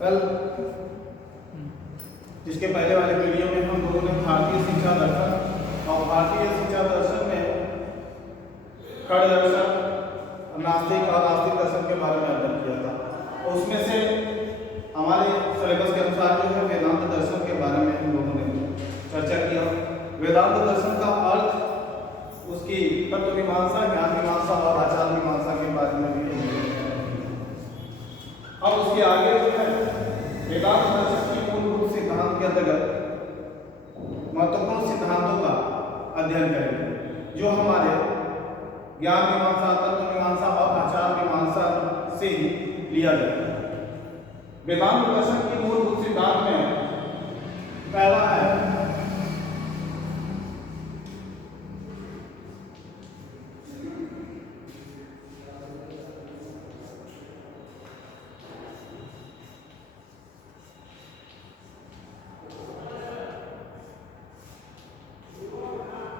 कल जिसके पहले वाले वीडियो में हम लोगों ने भारतीय शिक्षा दर्शन और भारतीय शिक्षा दर्शन में खड़ दर्शन, नास्तिक और आस्तिक दर्शन के बारे में अध्ययन किया था। उसमें से हमारे सिलेबस के अनुसार जो है वेदांत दर्शन के बारे में हम लोगों ने चर्चा किया। वेदांत दर्शन का अर्थ, उसकी तत्व मीमांसा, ज्ञान मीमांसा और आचार मीमांसा के बारे में भी। अब उसके आगे जो है वेदांत दर्शन के मूलभूत सिद्धांत के अंतर्गत महत्वपूर्ण सिद्धांतों का अध्ययन करेंगे जो हमारे ज्ञान मीमांसा, तत्व मीमांसा और आचार मीमांसा से ही लिया जाता है। वेदांत दर्शन के मूलभूत सिद्धांत में पहला है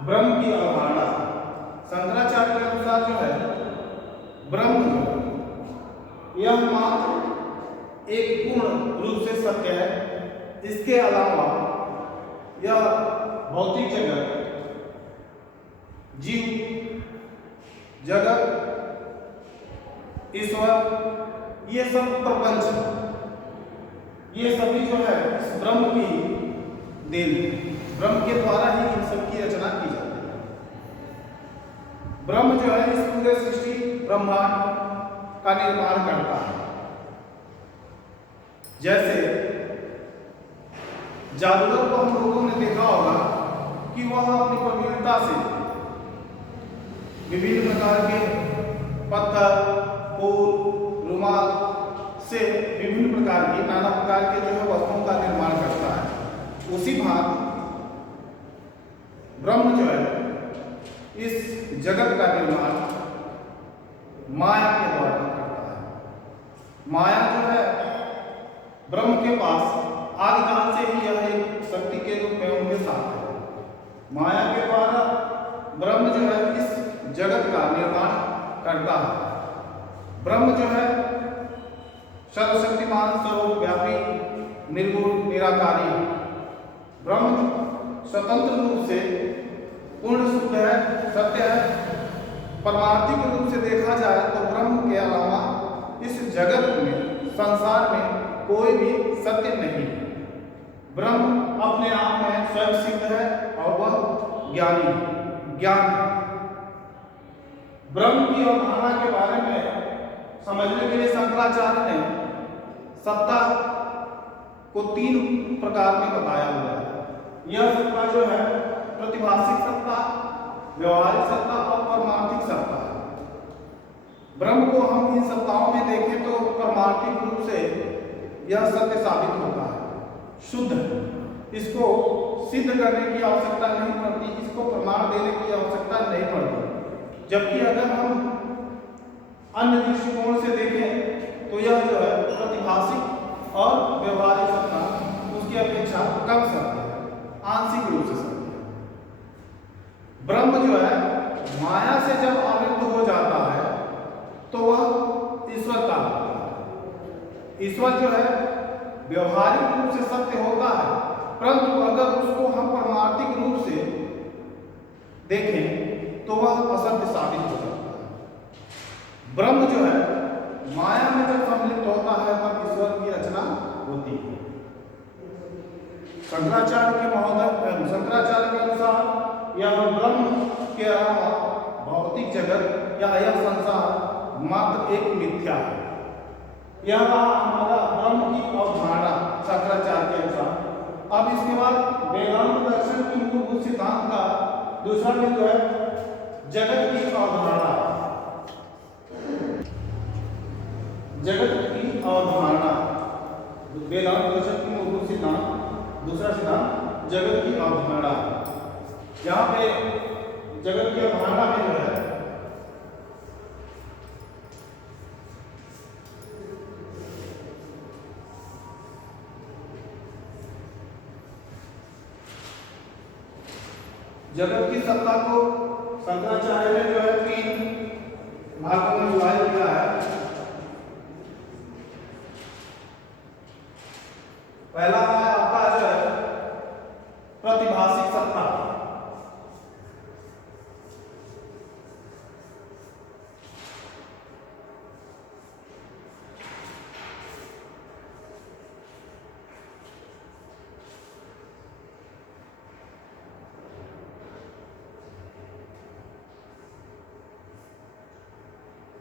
ब्रह्म की अवधारणा। शंकराचार्य के अनुसार जो है ब्रह्म यह मात्र एक पूर्ण रूप से सत्य है। इसके अलावा यह भौतिक जगत, जीव जगत, ईश्वर, ये सब प्रपंच, ये सभी जो है इस ब्रह्म की देन, ब्रह्म के द्वारा ही इन सब की रचना की जाती है। ब्रह्म जो है इस पूरे सृष्टि ब्रह्मांड का निर्माण करता है। जैसे जादूगर को हम लोगों ने देखा होगा कि वह अपनी प्रवीणता से विभिन्न प्रकार के पत्थर, फूल, रुमाल से विभिन्न प्रकार की, नाना प्रकार के जो है वस्तुओं का निर्माण करता है। उसी भांति ब्रह्म जो है इस जगत का निर्माण माया के द्वारा करता है। माया जो है ब्रह्म के पास आदिकाल से ही यह एक शक्ति के रूप में उनके साथ है। माया के द्वारा ब्रह्म जो है इस जगत का निर्माण करता है। ब्रह्म जो है सर्वशक्तिमान, सर्वव्यापी, निर्गुण, निराकारी। ब्रह्म स्वतंत्र रूप से पूर्ण शुद्ध है, सत्य है। परमार्थिक रूप से देखा जाए तो ब्रह्म के अलावा इस जगत में, संसार में कोई भी सत्य नहीं है। ब्रह्म अपने आप में स्वयं सिद्ध है और वह ज्ञानी, ज्ञान है। ब्रह्म की अवधारणा के बारे में समझने के लिए शंकराचार्य ने सत्ता को 3 प्रकार में बताया हुआ है। यह सत्ता जो है प्रतिभाषिक सत्ता, व्यवहारिक सत्ता और परमार्थिक सत्ता है। ब्रह्म को हम इन सत्ताओं में देखें तो परमार्थिक रूप से यह सत्य साबित होता है, शुद्ध है। इसको सिद्ध करने की आवश्यकता नहीं पड़ती, इसको प्रमाण देने की आवश्यकता नहीं पड़ती। जबकि अगर हम अन्य दृष्टिकोण से देखें तो यह जो है प्रतिभाषिक और व्यवहारिक सत्ता उसकी अपेक्षा कम सत्य है, आंशिक रूप से सत्य है। ब्रह्म जो है माया से जब आवृत्त हो जाता है तो वह ईश्वर का होता है। ईश्वर जो है व्यवहारिक रूप से सत्य होता है, परंतु अगर उसको हम परमार्थिक रूप से देखें तो वह असत्य साबित हो जाता है। ब्रह्म जो है माया में जब सम्मिलित होता है तब ईश्वर की रचना होती है। शंकराचार्य के अनुसार यह ब्रह्म के अलावा भौतिक जगत या यह संसार मात्र एक मिथ्या है। यह हमारा ब्रह्म की अवधारणा शंकराचार्य के अनुसार। अब इसके बाद वेदांत दर्शन की मूलभूत सिद्धांत का दूसरा बिंदु है जगत की अवधारणा। जगत की अवधारणा, वेदांत दर्शन की मूलभूत सिद्धांत, दूसरा सिद्धांत जगत की अवधारणा। यहाँ पे जगत की अवधारणा में जो है जगत की सत्ता को शंकराचार्य ने जो है 3 भागों में विभाजित किया है।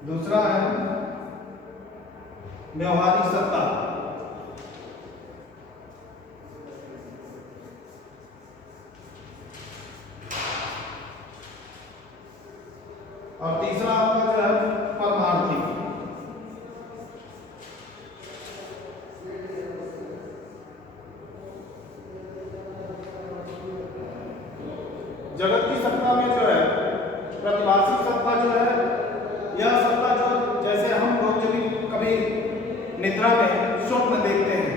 दूसरा है व्यवहारिक सत्ता। और तीसरा आपका जो है परमार्थिक। जगत की सत्ता में जो है प्रतिभाषिक सत्ता जो है, यह सत्ता जो जैसे हम लोग जब कभी निद्रा में स्वप्न देखते हैं,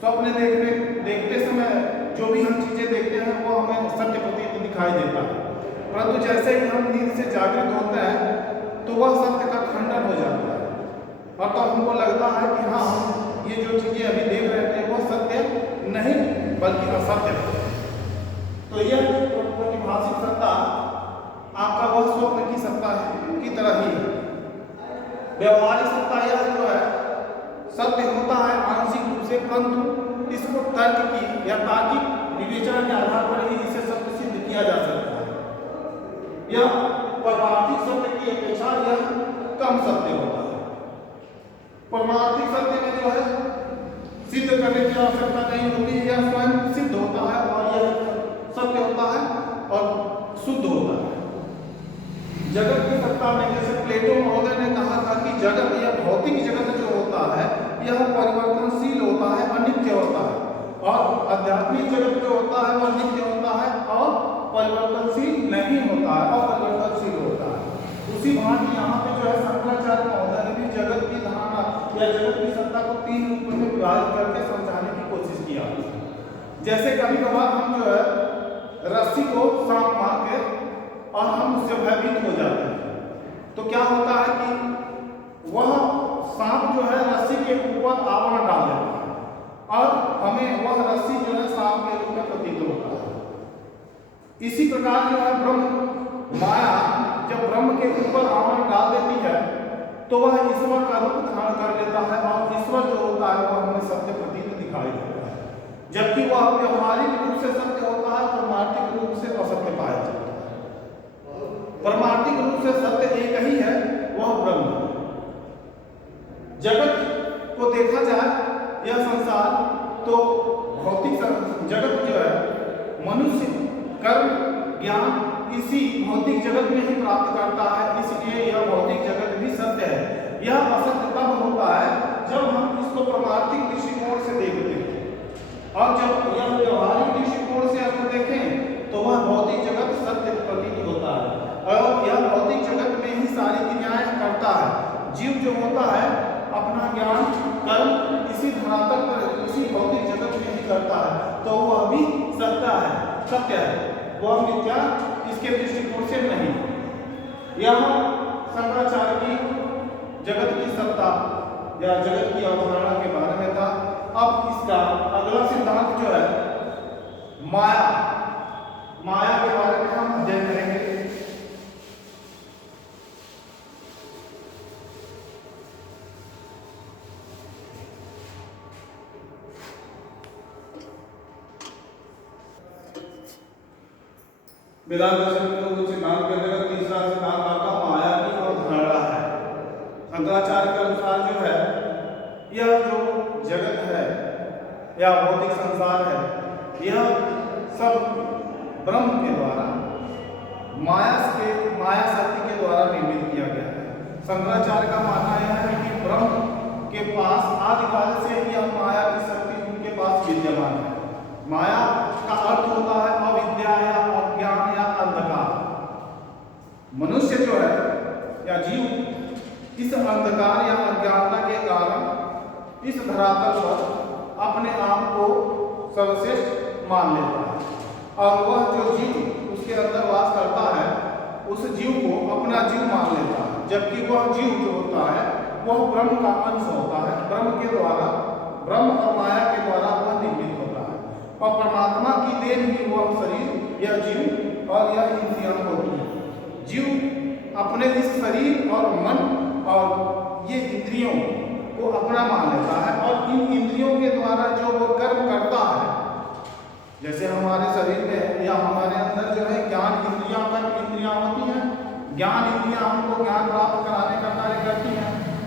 स्वप्न देखते समय जो भी हम चीजें देखते हैं वो हमें सत्य प्रतीत दिखाई देता है, परंतु जैसे ही हम नींद से जागृत होते हैं तो वह सत्य का खंडन हो जाता है और तो हमको लगता है कि हाँ हम ये जो चीजें अभी देख रहे थे वो सत्य नहीं बल्कि असत्य है। तो यह प्रतिभाषिक सत्ता आपका वह स्वप्न की सत्ता है की तरह ही है। व्यवहारिक सत्ता यह जो है सत्य होता है आंशिक रूप से, परंतु इसको तर्क की या तार्किक विवेचना के आधार पर ही इसे सत्य सिद्ध किया जा सकता है। यह परमार्थिक सत्य की अपेक्षा यह कम सत्य होता है। परमार्थिक सत्य में जो है सिद्ध करने की आवश्यकता नहीं होती, यह स्वयं सिद्ध होता है और यह सत्य होता है और शुद्ध होता है। जगत की सत्ता में जैसे प्लेटो महोदय ने कहा था कि जगत या भौतिक जगत जो होता है यह परिवर्तनशील होता है, अनित्य होता है, और आध्यात्मिक जगत जो होता है वह नित्य होता है और परिवर्तनशील नहीं होता है और परिवर्तनशील होता है। उसी भांति यहाँ पे जो है शंकराचार्य महोदय ने भी जगत की धारणा या जगत की सत्ता को तीन रूपों में विभाजित करके समझाने की कोशिश किया। जैसे कभी कभार हम जो है रस्सी को सांप मार के और हम उससे भयभीत हो जाते हैं, तो क्या होता है कि वह सांप जो है रस्सी के ऊपर आवरण डाल देता है और हमें वह रस्सी जो है सांप के रूप में प्रतीत होता है। इसी प्रकार जो है ब्रह्म माया जब ब्रह्म के ऊपर आवरण डाल देती है तो वह ईश्वर का रूप धारण कर लेता है और ईश्वर जो होता है वह हमें सत्य प्रतीत दिखाई देता है, जबकि वह व्यवहारिक रूप से सत्य होता है, परमार्थिक रूप से असत्य पाया जाता है। परमार्थिक रूप से सत्य एक ही है, वह ब्रह्म। जगत को देखा जाए यह संसार तो भौतिक जगत जो है मनुष्य कर्म ज्ञान इसी भौतिक जगत में ही प्राप्त करता है, इसलिए यह भौतिक जगत भी सत्य है। यह असत्य तब होता है जब हम इसको परमार्थिक दृष्टिकोण से देखते हैं, और जब यह व्यवहारिक दृष्टिकोण से हम देखें तो वह भौतिक जगत सत्य प्रतीत होता है और यह भौतिक जगत में ही सारी क्रियाएं करता है। जीव जो होता है अपना ज्ञान कर्म इसी धरातल पर इसी भौतिक जगत में ही करता है, तो वह भी सत्य है, वह मिथ्या इसके दृष्टिकोण से नहीं। यह शंकराचार्य की जगत की सत्ता या जगत की अवधारणा के बारे में था। अब इसका अगला सिद्धांत जो है माया के बारे में हम अध्ययन करेंगे। वेदांत दर्शन में कुछ सिद्धांत के अंतर्गत तीसरा सिद्धांत आपका माया की अवधारणा है। शंकराचार्य के अनुसार जो है यह जो जगत है या भौतिक संसार है यह सब ब्रह्म के द्वारा माया शक्ति के द्वारा निर्मित किया गया है। शंकराचार्य का मानना यह है कि ब्रह्म के पास आदिकाल से ही यह माया की शक्ति उनके पास विद्यमान है। माया का अर्थ होता है अविद्या या अज्ञान या अंधकार। मनुष्य जो है या जीव इस अंधकार या अज्ञानता के कारण इस धरातल पर अपने आप को सर्वश्रेष्ठ मान लेता है और वह जो जीव उसके अंदर वास करता है उस जीव को अपना जीव मान लेता है, जबकि वह जीव जो होता है वह ब्रह्म का अंश होता है। ब्रह्म के द्वारा ब्रह्म और माया के द्वारा वह निर्मित होता है और परमात्मा की देन ही वह शरीर यह जीव और यह इंद्रियां होती है। जीव अपने इस शरीर और मन और ये इंद्रियों को अपना मान लेता है और इन इंद्रियों के द्वारा जो वो कर्म करता है, जैसे हमारे शरीर में या हमारे अंदर जो है ज्ञान इंद्रियां कर्म इंद्रियां होती हैं। ज्ञान इंद्रियां हमको ज्ञान प्राप्त कराने का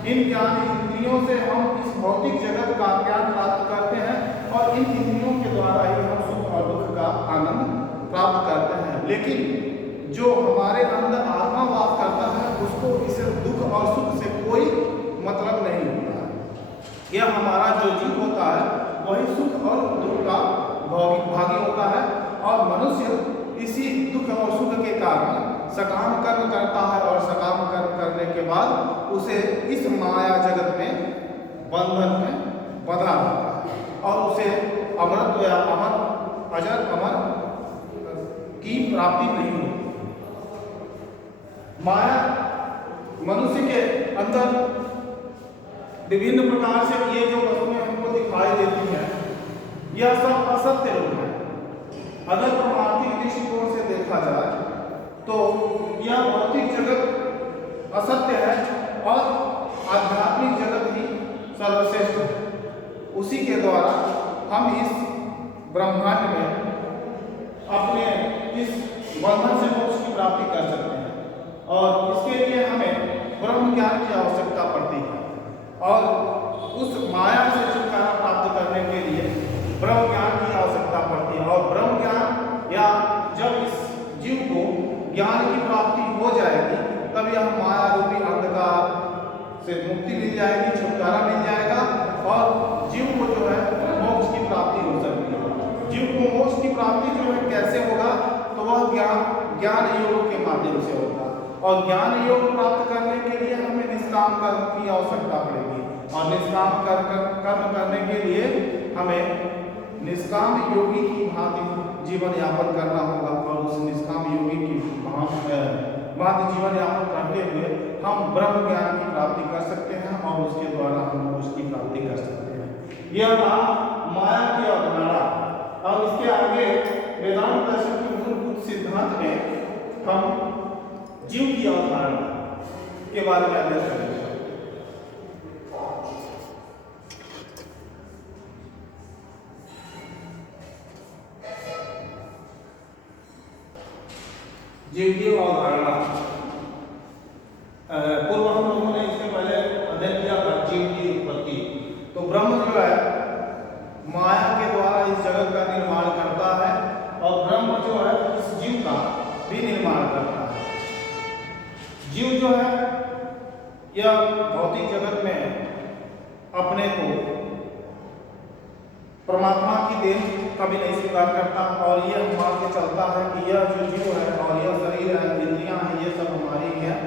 इन ज्ञान इंद्रियों से हम इस भौतिक जगत का ज्ञान प्राप्त करते हैं और इन इंद्रियों के द्वारा ही हम सुख और दुख का आनंद प्राप्त करते हैं। लेकिन जो हमारे अंदर आत्मा वास करता है उसको इस दुख और सुख से कोई मतलब नहीं होता है। यह हमारा जो जीव होता है वही सुख और दुख का भागी होता है और मनुष्य इसी दुख और सुख के कारण सकाम कर्म करता है और सकाम कर्म करने के बाद उसे इस माया जगत में बंधन में बंधा रहता है और उसे अमरत्व या अजर अमर की प्राप्ति नहीं होती। माया मनुष्य के अंदर विभिन्न प्रकार से ये जो वस्तुएं हमको दिखाई देती हैं यह सब असत्य रूप है। अगर परमार्थिक दृष्टिकोण से देखा जाए तो यह भौतिक जगत असत्य है और आध्यात्मिक जगत ही सर्वश्रेष्ठ है। उसी के द्वारा हम इस ब्रह्मांड में अपने इस बंधन से मोक्ष की प्राप्ति कर सकते हैं और इसके लिए हमें ब्रह्म ज्ञान की आवश्यकता पड़ती है और उस माया से छुटकारा प्राप्त करने के लिए ब्रह्म ज्ञान की आवश्यकता पड़ती है। और ब्रह्म ज्ञान या जब इस जीव को ज्ञान की प्राप्ति हो जाएगी तब यह माया रूपी अंधकार से मुक्ति मिल जाएगी, छुटकारा मिल जाएगा और जीव को जो है मोक्ष की प्राप्ति हो सकती है। जीव को मोक्ष की प्राप्ति जो है कैसे होगा तो वह ज्ञान योग के माध्यम से होगा और ज्ञान योग प्राप्त करने के लिए हमें निष्काम कर्म की आवश्यकता पड़ेगी और निष्काम कर्म करने के लिए हमें निष्काम योगी की भांति जीवन यापन करना होगा और उस निष्काम योगी की भांति जीवन यापन करते हुए हम ब्रह्म ज्ञान की प्राप्ति कर सकते हैं और उसके द्वारा हम उसकी प्राप्ति कर सकते हैं। यह था माया की अवधारणा। और इसके आगे वेदांत दर्शन के मूलभूत सिद्धांत में हम जीव की अवधारणा के बारे में अध्ययन करेंगे। जीव की अवधारणा पूर्व हम लोगों ने इसके पहले अध्ययन किया था जीव की उत्पत्ति। तो ब्रह्म जो है माया के द्वारा इस जगत का निर्माण करता है और ब्रह्म जो है इस जीव का भी निर्माण करता है। जीव जो है यह भौतिक जगत में अपने को परमात्मा की देह कभी नहीं स्वीकार करता और यह मान के चलता है कि यह जो जीव है और यह शरीर है, इंद्रियां हैं, ये सब हमारी हैं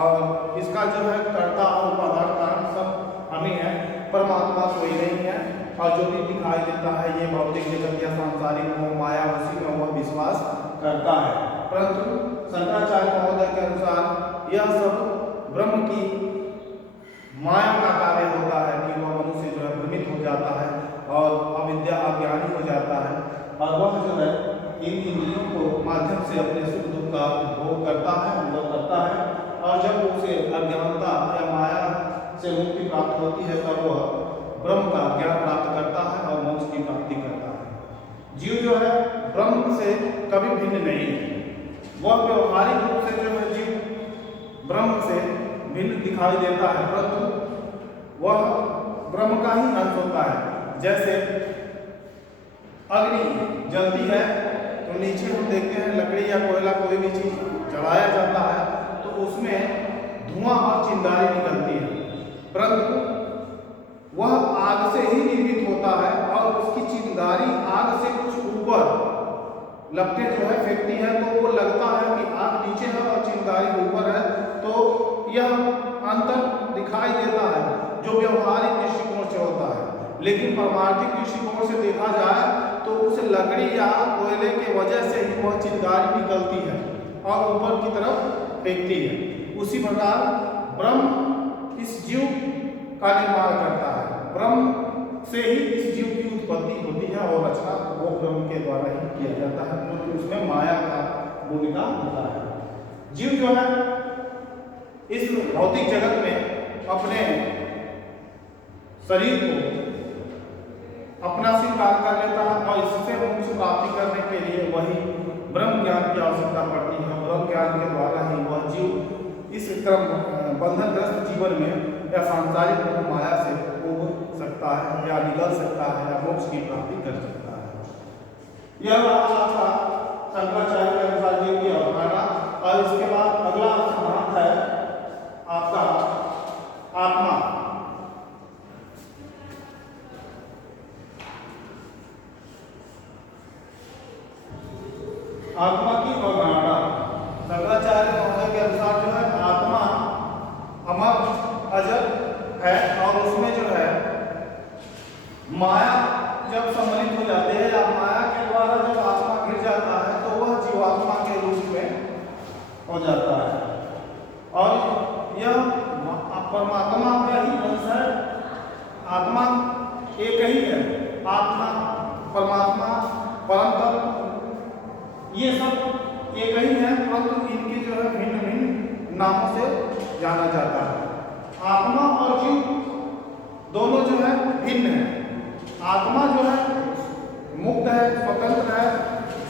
और इसका जो है कर्ता और उपादान कारण सब हम ही हैं, परमात्मा कोई नहीं है। और जो भी दिखाई देता है ये भौतिक जगत या सांसारिक मोह माया उसी में वह विश्वास करता है। परंतु शंकराचार्य महोदय के अनुसार यह सब ब्रह्म की माया का कार्य होता है कि वह मनुष्य जो है भ्रमित हो जाता है और अविद्या अज्ञानी हो जाता है और वह जो है इन इंद्रियों को माध्यम से अपने सुख दुख का भोग करता है, अनुभव करता है और जब उसे अज्ञानता या माया से मुक्ति प्राप्त होती है तब वह ब्रह्म का ज्ञान प्राप्त करता है और मोक्ष की प्राप्ति करता है। जीव जो है ब्रह्म से कभी भिन्न नहीं है। वह व्यवहारिक रूप से जो है जीव ब्रह्म से भिन्न दिखाई देता है परंतु वह ब्रह्म का ही अंश होता है। जैसे अग्नि जलती है तो नीचे हम देखते हैं लकड़ी या कोयला कोई भी चीज जलाया जाता है तो उसमें धुआं और चिंगारी निकलती है परंतु वह आग से ही निर्मित होता है और उसकी चिंगारी आग से कुछ ऊपर लपटे जो है फेंकती है तो वो लगता है कि आग नीचे है और चिंगारी ऊपर है तो यह अंतर दिखाई देता है जो व्यवहारिक दृष्टिकोण से होता है। लेकिन परमार्थिक दृष्टिकोण से देखा जाए तो उस लकड़ी या कोयले के वजह से ही वह चिंगारी निकलती है और ऊपर की तरफ फेंकती है। उसी प्रकार ब्रह्म इस जीव का निर्माण करता है। ब्रह्म से ही इस जीव की उत्पत्ति होती है और रचना वो ब्रह्म के द्वारा ही किया जाता है क्योंकि उसमें माया का भूमिका होता है। जीव जो है इस भौतिक जगत में अपने शरीर को अपना स्वीकार कर लेता है और इससे मोक्ष प्राप्ति करने के लिए वही ब्रह्म ज्ञान की आवश्यकता पड़ती है। ब्रह्म ज्ञान के द्वारा ही वह जीव इस क्रम बंधनग्रस्त जीवन में या सांसारिक मोह माया से उब सकता है या निकल सकता है या मोक्ष की प्राप्ति कर सकता है। यह आपका शंकराचार्य के अनुसार जीव की अवधारणा। और इसके बाद अगला सिद्धांत है आपका आत्मा। आत्मा की अवधारणा शंकराचार्य महोदय के अनुसार जो है आत्मा अमर अजर है और उसमें जो है माया जब सम्मिलित हो जाते हैं या माया के द्वारा जब आत्मा गिर जाता है तो वह जीवात्मा के रूप में हो जाता है और यह परमात्मा का ही अंश है। आत्मा एक ही है, आत्मा परमात्मा परम तत्व ये सब एक ही है, परंतु इनके जो है भिन्न भिन्न नामों से जाना जाता है। आत्मा और जीव दोनों जो है भिन्न है। आत्मा जो है मुक्त है, स्वतंत्र है,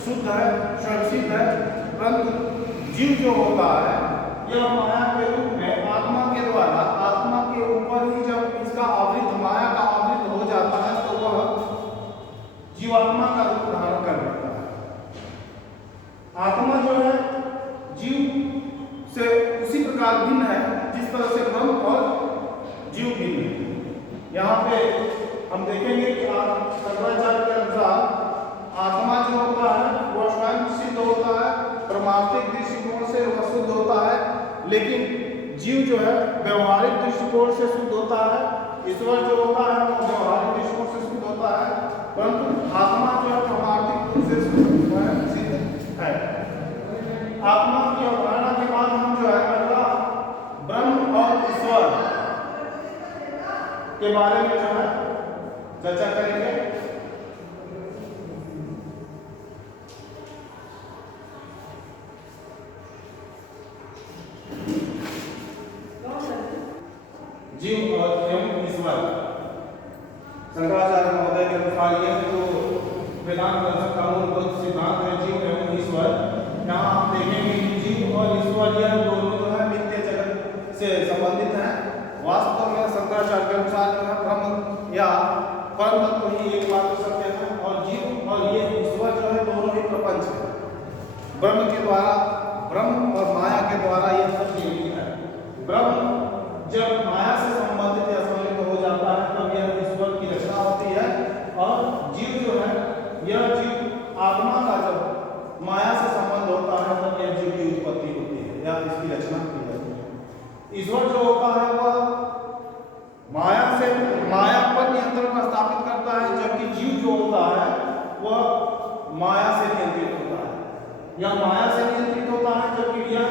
शुद्ध है, स्वयंसिद्ध है, परंतु जीव जो होता है यह माया के रूप में आत्मा के द्वारा आत्मा के ऊपर ही जब इसका आवृत माया का आवृत हो जाता है तो वह जीवात्मा का रूप धारण कर लेता है। आत्मा जो है जीव से उसी प्रकार भिन्न है जिस तरह से ब्रह्म और जीव भिन्न है। यहाँ पे हम देखेंगे कि शंकराचार्य के अनुसार आत्मा जो होता है वह स्वयं सिद्ध होता है, परमार्थिक दृष्टिकोण से वह शुद्ध होता है, लेकिन जीव जो है व्यवहारिक दृष्टिकोण से शुद्ध होता है। ईश्वर जो होता है वह व्यवहारिक दृष्टिकोण से शुद्ध होता है, परंतु आत्मा जो है परमार्थिक रूप से सिद्ध है। आत्मा की अवधारणा के बाद हम जो है अगला ब्रह्म और ईश्वर के बारे में जो है चर्चा करेंगे। जीव और एवं ईश्वर शंकराचार्य महोदय के अनुसार यह जो वेदांत दर्शन का मूलभूत सिद्धांत है जीव एवं ईश्वर। यहाँ आप देखेंगे कि जीव और ईश्वर यह दोनों जो है नित्य जगत से संबंधित हैं। वास्तव में शंकराचार्य के अनुसार जो है ब्रह्म या परम तत्व ही एकमात्र सत्य है और जीव और ये ईश्वर जो है दोनों ही प्रपंच है। ब्रह्म के द्वारा ब्रह्म और माया के द्वारा यह सब जीवित है। ब्रह्म जब माया से संबंधित या सम्मिलित हो जाता है तब यह ईश्वर की रचना होती है और जीव जो है यह जीव आत्मा का जब माया से संबंध होता है तब यह जीव की उत्पत्ति होती है या इसकी रचना की जाती है। ईश्वर जो होता है वह माया पर नियंत्रण स्थापित करता है, जबकि जीव जो होता है वह माया से नियंत्रित होता है या माया से नियंत्रित होता है, जबकि यह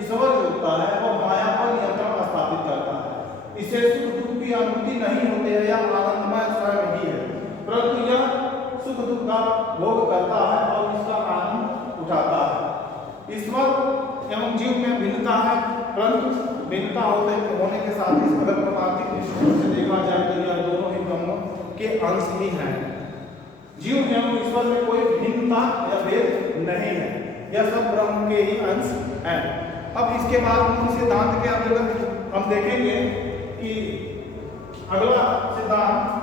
ईश्वर जो होता है वह माया पर नियंत्रण स्थापित करता है। इसे सुख दुख की अनुभूति नहीं होती है या आनंदमय स्वयं ही है, परंतु यह सुख दुख का भोग करता है और इसका आनंद उठाता है। ईश्वर एवं जीव में भिन्नता है, परंतु भिन्नता होने के साथ ही अगर परमार्थिक दृष्टिकोण से देखा जाए तो यह दोनों ही ब्रह्म के अंश ही हैं। जीव एवं ईश्वर में कोई भिन्नता या भेद नहीं है, यह सब ब्रह्म के ही अंश हैं। अब इसके बाद मूल सिद्धांत के अंतर्गत हम देखेंगे कि अगला सिद्धांत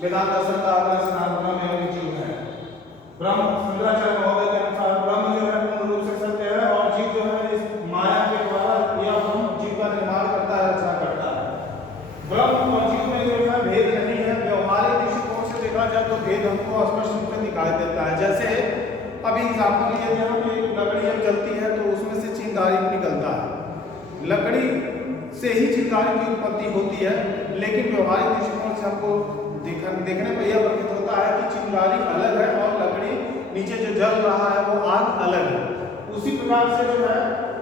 वेदांत दर्शन का अगला सिद्धांत ब्रह्म एवं जीव है। ब्रह्म शंकराचार्य महोदय के अनुसार ब्रह्म जो है पूर्ण रूप से सत्य है और जीव जो है इस माया के द्वारा यह ब्रह्म जीव का निर्माण करता है, रचना करता है। ब्रह्म और जीव में जो है भेद नहीं है। व्यवहारिक दृष्टिकोण से देखा जाए तो भेद हमको स्पष्ट रूप से दिखाई देता है। जैसे अभी एग्जाम्पल लिए यहाँ पे लकड़ी जब जलती है तो उसमें से चिंगारी निकलता है। लकड़ी से ही चिंगारी की उत्पत्ति होती है, लेकिन व्यवहारिक दृष्टिकोण से हमको देखने पर यह प्रतीत होता है कि चिंगारी अलग है और लकड़ी नीचे जो जल रहा है वो आग अलग है। उसी प्रकार से जो है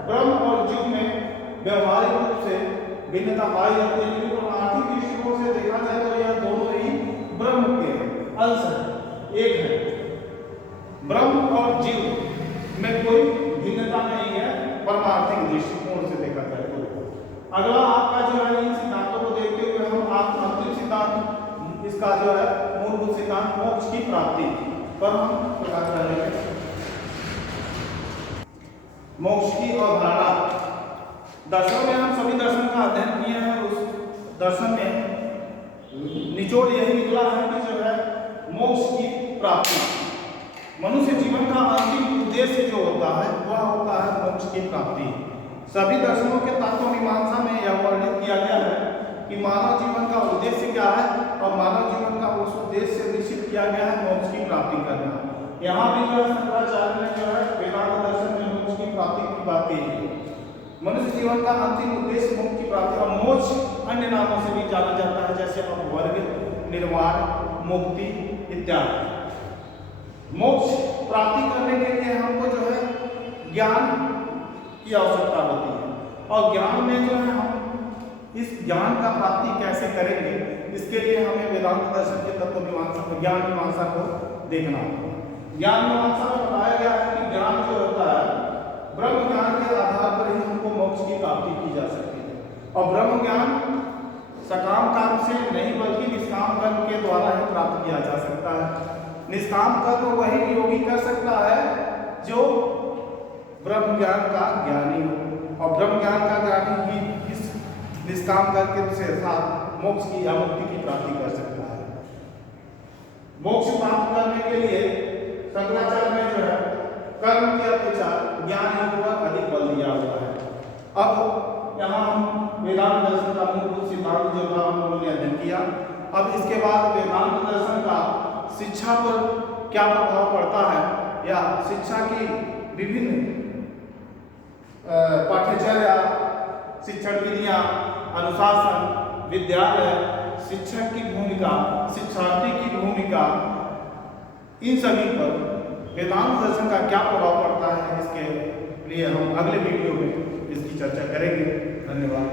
ब्रह्म और जीव में व्यवहारिक रूप से भिन्नता पाई जाती है, लेकिन परमार्थिक दृष्टिकोण से देखा जाए तो यह दोनों ही ब्रह्म के अंश है, एक है। ब्रह्म और जीव में कोई भिन्नता नहीं है परमार्थिक दृष्टिकोण से देखा जाए तो। अगला आपका जो है इन सिद्धांतों को देखते हुए हम आप अंतिम सिद्धांत इसका जो जो है मूलभूत सिद्धांत मोक्ष की प्राप्ति पर हम प्रकाश डालेंगे। मोक्ष की अवधारणा। दर्शन में हम सभी दर्शन का अध्ययन किए हैं। उस दर्शन में निचोड़ यही निकला है कि जो है मोक्ष की प्राप्ति, मनुष्य जीवन का अंतिम उद्देश्य जो होता है वह होता है मोक्ष की प्राप्ति। सभी दर्शनों के तत्व मीमांसा में यह वर्णित किया गया है कि मानव जीवन का उद्देश्य क्या है और मानव जीवन का उस उद्देश्य निश्चित किया गया है मोक्ष की प्राप्ति करना। यहाँ भी जो है शंकराचार्य ने जो है वेदांत दर्शन में मोक्ष की प्राप्ति की बात की है। मनुष्य जीवन का अंतिम उद्देश्य मोक्ष की प्राप्ति, और मोक्ष अन्य नामों से भी जाना जाता है जैसे अपवर्ग, निर्वाण, मुक्ति इत्यादि। मोक्ष प्राप्ति करने के लिए हमको जो है ज्ञान की आवश्यकता होती है, और ज्ञान में जो है हम इस ज्ञान का प्राप्ति कैसे करेंगे, इसके लिए हमें वेदांत दर्शन के तत्व मीमांसा ज्ञान मीमांसा को देखना होगा। ज्ञान मीमांसा में बताया गया है कि ज्ञान जो होता है ब्रह्म ज्ञान के आधार पर ही हमको मोक्ष की प्राप्ति की जा सकती है, और ब्रह्म ज्ञान सकाम कर्म से नहीं बल्कि निष्काम कर्म के द्वारा ही प्राप्त किया जा सकता है। निष्काम कर्म वही योगी कर सकता है जो ब्रह्म ज्ञान का ज्ञानी हो, और ब्रह्म ज्ञान का ज्ञानी ही इस निष्काम कर्म के साथ मोक्ष की या मुक्ति की प्राप्ति कर सकता है। मोक्ष प्राप्त करने के लिए शंकराचार्य ने जो है कर्म के अपेक्षा ज्ञान योग पर अधिक बल दिया हुआ है। अब यहाँ हम वेदांत दर्शन का मूलभूत सिद्धांत जो था हम लोगों ने अध्ययन किया। अब इसके बाद वेदांत दर्शन का शिक्षा पर क्या प्रभाव पड़ता है, या शिक्षा की विभिन्न पाठ्यचर्या, शिक्षण विधियाँ, अनुशासन, विद्यालय, शिक्षक की भूमिका, शिक्षार्थी की भूमिका, इन सभी पर वेदांत दर्शन का क्या प्रभाव पड़ता है, इसके लिए हम अगले वीडियो में इसकी चर्चा करेंगे। धन्यवाद।